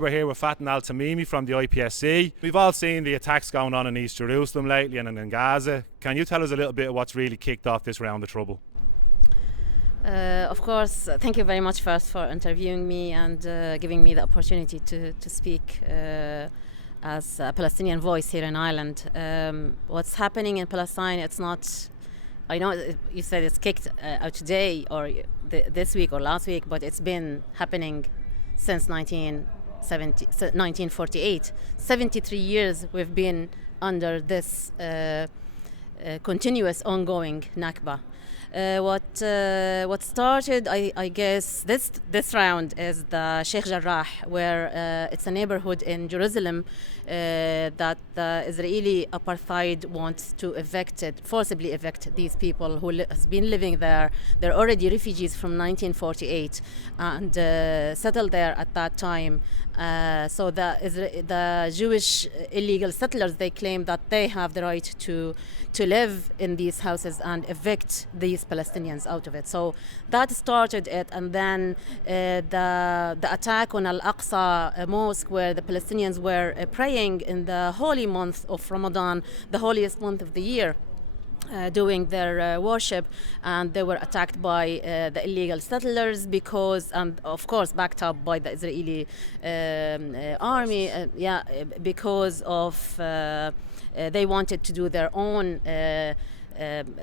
We're here with Fatin Al Tamimi from the IPSC. We've all seen the attacks going on in East Jerusalem lately and in Gaza. Can you tell us a little bit of what's really kicked off this round of trouble? Of course, thank you very much first for interviewing me and giving me the opportunity to speak as a Palestinian voice here in Ireland. What's happening in Palestine, it's not, I know you said it's kicked out today or this week or last week, but it's been happening since 1948. 73 years we've been under this continuous ongoing Nakba. What started, I guess, this round is the Sheikh Jarrah, where it's a neighborhood in Jerusalem that the Israeli apartheid wants to forcibly evict these people who has been living there. They're already refugees from 1948 and settled there at that time. So the Jewish illegal settlers, they claim that they have the right to live in these houses and evict these Palestinians out of it. So that started it, and then the attack on AlAqsa Mosque, where the Palestinians were praying in the holy month of Ramadan, the holiest month of the year, doing their worship, and they were attacked by the illegal settlers and of course backed up by the Israeli army, because of they wanted to do their own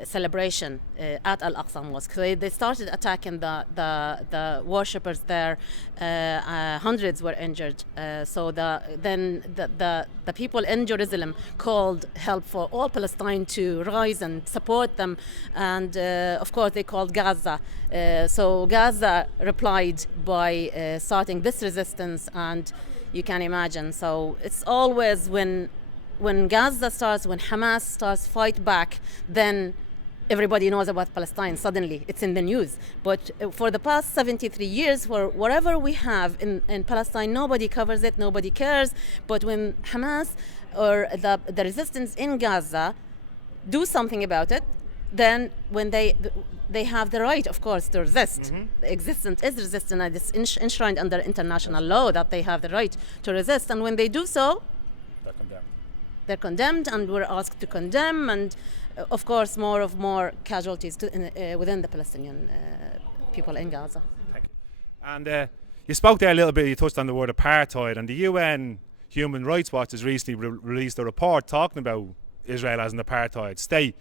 celebration at Al-Aqsa Mosque. So they started attacking the worshippers there. Hundreds were injured. So then the people in Jerusalem called help for all Palestine to rise and support them. And of course they called Gaza. So Gaza replied by starting this resistance, and you can imagine. So it's always when Gaza starts, when Hamas starts fight back, then everybody knows about Palestine. Suddenly, it's in the news. But for the past 73 years, whatever we have in Palestine, nobody covers it, nobody cares. But when Hamas or the resistance in Gaza do something about it, then when they have the right, of course, to resist. Mm-hmm. The existence is resistance, and it's enshrined under international law that they have the right to resist. And when they do so, they're condemned, and we're asked to condemn, and of course more casualties within the Palestinian people in Gaza. Thank you. And you spoke there a little bit, you touched on the word apartheid, and the UN Human Rights Watch has recently released a report talking about Israel as an apartheid state.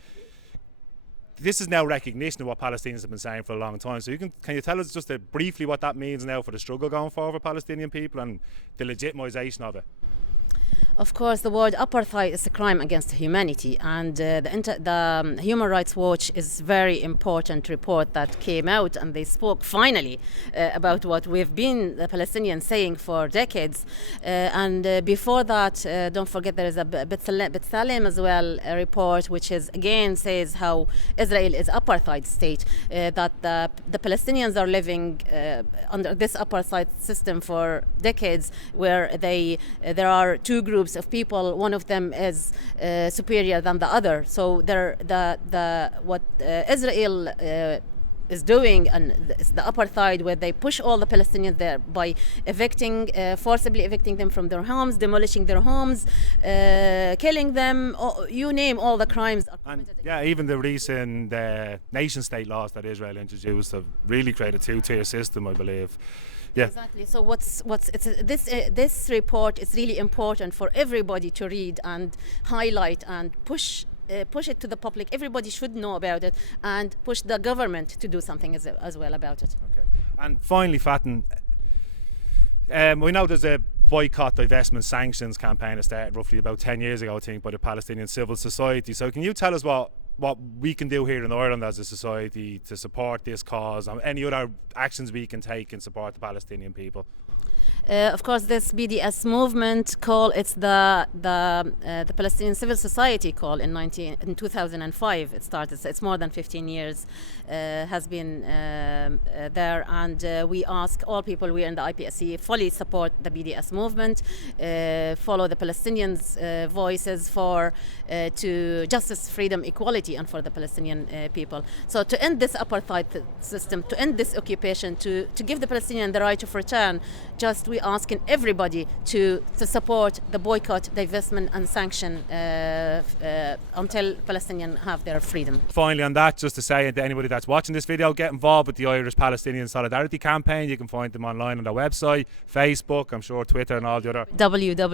This is now recognition of what Palestinians have been saying for a long time. So can you tell us just briefly what that means now for the struggle going forward for Palestinian people and the legitimisation of it? Of course, the word apartheid is a crime against humanity, and the Human Rights Watch is very important report that came out, and they spoke finally about what we've been, the Palestinians, saying for decades. And before that, don't forget there is a B'Tselem as well, a report which is again says how Israel is apartheid state, that the Palestinians are living under this apartheid system for decades, where there are two groups of people. One of them is superior than the other. So what Israel is doing, and it's the apartheid, where they push all the Palestinians there by forcibly evicting them from their homes, demolishing their homes, killing them. You name all the crimes are committed. And even the recent nation-state laws that Israel introduced have really created a two-tier system, I believe. Yeah. Exactly. So this report is really important for everybody to read and highlight and push it to the public. Everybody should know about it and push the government to do something as well about it. Okay. And finally, Fatin, we know there's a boycott, divestment, sanctions campaign that started roughly about 10 years ago, I think, by the Palestinian civil society. So can you tell us what we can do here in Ireland as a society to support this cause, and any other actions we can take in support the Palestinian people? Of course, this BDS movement call, it's the Palestinian Civil Society call in 2005. It started. So it's more than 15 years has been there, and we ask all people. We in the IPSC fully support the BDS movement, follow the Palestinians' voices to justice, freedom, equality, and for the Palestinian people. So to end this apartheid system, to end this occupation, to give the Palestinians the right of return. We we're asking everybody to support the boycott, divestment, and sanction until Palestinians have their freedom. Finally, on that, just to say to anybody that's watching this video, get involved with the Irish Palestinian Solidarity Campaign. You can find them online on their website, Facebook, I'm sure Twitter, and all the other. www.ipsc.ie